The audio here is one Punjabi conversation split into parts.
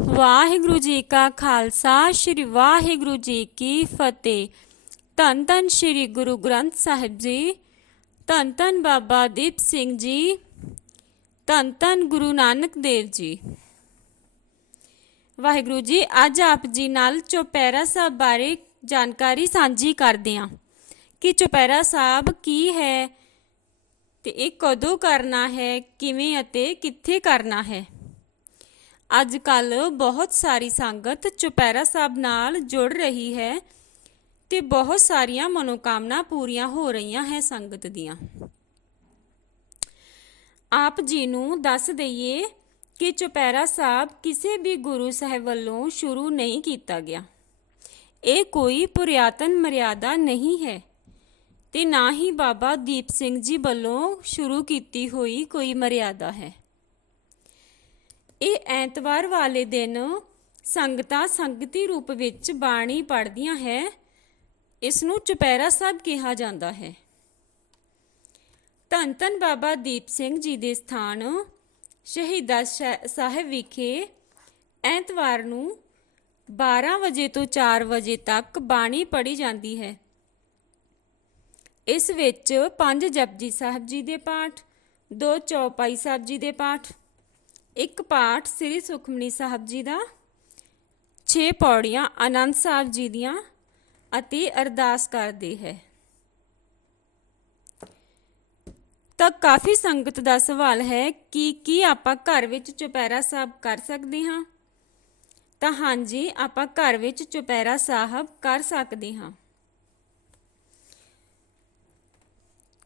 ਵਾਹਿਗੁਰੂ ਜੀ ਕਾ ਖਾਲਸਾ, ਸ੍ਰੀ ਵਾਹਿਗੁਰੂ ਜੀ ਕੀ ਫਤਿਹ। ਧੰਨ ਧੰਨ ਸ੍ਰੀ ਗੁਰੂ ਗ੍ਰੰਥ ਸਾਹਿਬ ਜੀ, ਧੰਨ ਧੰਨ ਬਾਬਾ ਦੀਪ ਸਿੰਘ ਜੀ, ਧੰਨ ਧੰਨ ਗੁਰੂ ਨਾਨਕ ਦੇਵ ਜੀ। ਵਾਹਿਗੁਰੂ ਜੀ, ਅੱਜ ਆਪ ਜੀ ਨਾਲ ਚੁਪਹਿਰਾ ਸਾਹਿਬ ਬਾਰੇ ਜਾਣਕਾਰੀ ਸਾਂਝੀ ਕਰਦੇ ਹਾਂ। ਕਿ ਚੁਪਹਿਰਾ ਸਾਹਿਬ ਕੀ ਹੈ ਤੇ ਇਹ ਕਦੋਂ ਕਰਨਾ ਹੈ, ਕਿਵੇਂ ਅਤੇ ਕਿੱਥੇ ਕਰਨਾ ਹੈ। ਅੱਜ ਕੱਲ ਬਹੁਤ ਸਾਰੀ ਸੰਗਤ ਚੁਪਹਿਰਾ ਸਾਹਿਬ ਨਾਲ ਜੁੜ ਰਹੀ ਹੈ ਤੇ ਬਹੁਤ ਸਾਰੀਆਂ ਮਨੋਕਾਮਨਾ ਪੂਰੀਆਂ ਹੋ ਰਹੀਆਂ ਹੈ ਸੰਗਤ ਦੀਆਂ। ਆਪ ਜੀ ਨੂੰ ਦੱਸ ਦਈਏ ਕਿ ਚੁਪਹਿਰਾ ਸਾਹਿਬ ਕਿਸੇ ਵੀ ਗੁਰੂ ਸਾਹਿਬ ਵੱਲੋਂ ਸ਼ੁਰੂ ਨਹੀਂ ਕੀਤਾ ਗਿਆ। ਇਹ ਕੋਈ ਪੁਰਾਤਨ ਮਰਿਆਦਾ ਨਹੀਂ ਹੈ ਤੇ ਨਾ ਹੀ ਬਾਬਾ ਦੀਪ ਸਿੰਘ ਜੀ ਵੱਲੋਂ ਸ਼ੁਰੂ ਕੀਤੀ ਹੋਈ ਕੋਈ ਮਰਿਆਦਾ ਹੈ। ਇਹ ਐਤਵਾਰ ਵਾਲੇ ਦਿਨ ਸੰਗਤਾਂ ਸੰਗਤੀ ਰੂਪ ਵਿੱਚ ਬਾਣੀ ਪੜ੍ਹਦੀਆਂ ਹੈ। ਇਸ ਨੂੰ ਚੁਪਹਿਰਾ ਸਾਹਿਬ ਕਿਹਾ ਜਾਂਦਾ ਹੈ। ਧੰਨ ਧੰਨ ਬਾਬਾ ਦੀਪ ਸਿੰਘ ਜੀ ਦੇ ਸਥਾਨ ਸ਼ਹੀਦਾ ਸ਼ਾ- ਸਾਹਿਬ ਵਿਖੇ ਐਤਵਾਰ ਨੂੰ 12 ਵਜੇ ਤੋਂ 4 ਵਜੇ ਤੱਕ ਬਾਣੀ ਪੜ੍ਹੀ ਜਾਂਦੀ ਹੈ। ਇਸ ਵਿੱਚ ਪੰਜ ਜਪਜੀ ਸਾਹਿਬ ਜੀ ਦੇ ਪਾਠ, ਦੋ ਚੌਪਾਈ ਸਾਹਿਬ ਜੀ ਦੇ ਪਾਠ ਇੱਕ ਪਾਠ ਸ੍ਰੀ ਸੁਖਮਨੀ ਸਾਹਿਬ ਜੀ ਦਾ। 6 ਪੌੜੀਆਂ ਆਨੰਦ ਸਾਹਿਬ ਜੀ ਦੀਆਂ ਅਤੇ ਅਰਦਾਸ ਕਰਦੇ ਹੈ। ਤਾਂ ਕਾਫੀ ਸੰਗਤ ਦਾ ਸਵਾਲ ਹੈ ਕਿ ਕੀ ਆਪਾਂ ਘਰ ਵਿੱਚ ਚੁਪਹਿਰਾ ਸਾਹਿਬ ਕਰ ਸਕਦੇ ਹਾਂ? ਤਾਂ ਹਾਂਜੀ, ਆਪਾਂ ਘਰ ਵਿੱਚ ਚੁਪਹਿਰਾ ਸਾਹਿਬ ਕਰ ਸਕਦੇ ਹਾਂ।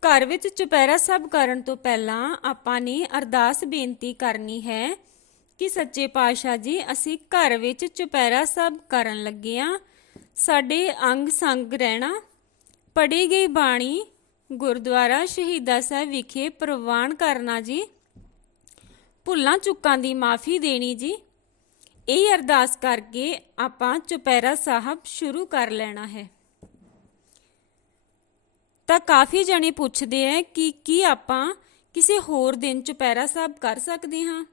ਘਰ ਵਿੱਚ ਚੁਪਹਿਰਾ ਸਾਹਿਬ ਕਰਨ ਤੋਂ ਪਹਿਲਾਂ ਆਪਾਂ ਨੇ ਅਰਦਾਸ ਬੇਨਤੀ ਕਰਨੀ ਹੈ ਕਿ ਸੱਚੇ ਪਾਤਸ਼ਾਹ ਜੀ, ਅਸੀਂ ਘਰ ਵਿੱਚ ਚੁਪਹਿਰਾ ਸਾਹਿਬ ਕਰਨ ਲੱਗੇ ਆ ਸਾਡੇ ਅੰਗ ਸੰਗ ਰਹਿਣਾ ਪੜੀ ਗਈ ਬਾਣੀ ਗੁਰਦੁਆਰਾ ਸ਼ਹੀਦਾ ਸਾਹਿਬ ਵਿਖੇ ਪ੍ਰਵਾਨ ਕਰਨਾ ਜੀ, ਭੁੱਲਾਂ ਚੁੱਕਾਂ ਦੀ ਮਾਫੀ ਦੇਣੀ ਜੀ। ਇਹ ਅਰਦਾਸ ਕਰਕੇ ਆਪਾਂ ਚੁਪਹਿਰਾ ਸਾਹਿਬ ਸ਼ੁਰੂ ਕਰ ਲੈਣਾ ਹੈ। ਤਾਂ ਕਾਫੀ ਜਣੇ ਪੁੱਛਦੇ ਆ ਕਿ ਕੀ ਆਪਾਂ ਕਿਸੇ ਹੋਰ ਦਿਨ ਚੁਪਹਿਰਾ ਸਾਹਿਬ ਕਰ ਸਕਦੇ ਹਾਂ।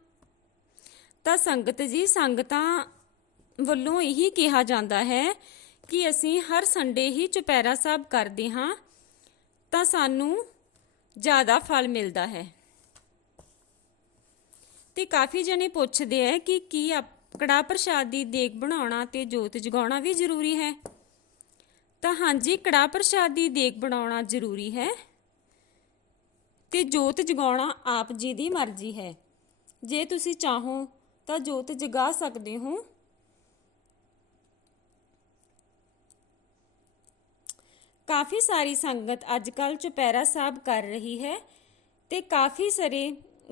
ਤਾਂ ਸੰਗਤ ਜੀ, ਸੰਗਤਾਂ ਵੱਲੋਂ ਇਹੀ ਕਿਹਾ ਜਾਂਦਾ ਹੈ ਕਿ ਅਸੀਂ ਹਰ ਸੰਡੇ ਹੀ ਚੁਪਹਿਰਾ ਸਾਹਿਬ ਕਰਦੇ ਹਾਂ, ਤਾਂ ਸਾਨੂੰ ਜ਼ਿਆਦਾ ਫਲ ਮਿਲਦਾ ਹੈ। ਤੇ ਕਾਫੀ ਜਣੇ ਪੁੱਛਦੇ ਆ ਕਿ ਕੀ ਆਪ- ਕੜਾਹ ਪ੍ਰਸ਼ਾਦ ਦੀ ਦੇਗ ਬਣਾਉਣਾ ਤੇ ਜੋਤ ਜਗਾਉਣਾ ਵੀ ਜ਼ਰੂਰੀ ਹੈ। ਤਾਂ ਹਾਂਜੀ, ਕੜਾਹ ਪ੍ਰਸ਼ਾਦ ਦੀ ਦੇਗ ਬਣਾਉਣਾ ਜ਼ਰੂਰੀ ਹੈ ਤੇ ਜੋਤ ਜਗਾਉਣਾ ਆਪ ਜੀ ਦੀ ਮਰਜ਼ੀ ਹੈ। ਜੇ ਤੁਸੀਂ ਚਾਹੋ ਤਾਂ ਜੋਤ ਜਗਾ ਸਕਦੇ ਹੋ। ਕਾਫੀ ਸਾਰੀ ਸੰਗਤ ਅੱਜ ਕੱਲ ਚੁਪਹਿਰਾ ਸਾਹਿਬ ਕਰ ਰਹੀ ਹੈ ਤੇ ਕਾਫੀ ਸਾਰੇ,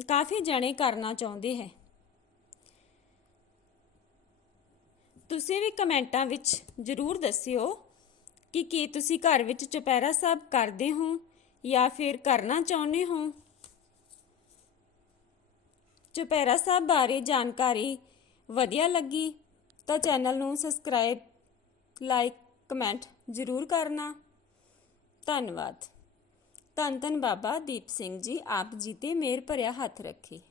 ਕਾਫੀ ਜਣੇ ਕਰਨਾ ਚਾਹੁੰਦੇ ਹੈ। ਤੁਸੀਂ ਵੀ ਕਮੈਂਟਾਂ ਵਿੱਚ ਜਰੂਰ ਦੱਸਿਓ ਕਿ ਕੀ ਤੁਸੀਂ ਘਰ ਵਿੱਚ ਚੁਪਹਿਰਾ ਸਾਹਿਬ ਕਰਦੇ ਹੋ ਜਾਂ ਫਿਰ ਕਰਨਾ ਚਾਹੁੰਦੇ ਹੋ? ਚੁਪਹਿਰਾ ਸਾਹਿਬ ਬਾਰੇ ਜਾਣਕਾਰੀ ਵਧੀਆ ਲੱਗੀ ਤਾਂ ਚੈਨਲ ਨੂੰ ਸਬਸਕ੍ਰਾਈਬ, ਲਾਈਕ, ਕਮੈਂਟ ਜ਼ਰੂਰ ਕਰਨਾ। ਧੰਨਵਾਦ। ਧੰਨ ਧੰਨ ਬਾਬਾ ਦੀਪ ਸਿੰਘ ਜੀ, ਆਪ ਜੀ ਤੇ ਮੇਰ ਭਰਿਆ ਹੱਥ ਰੱਖੇ।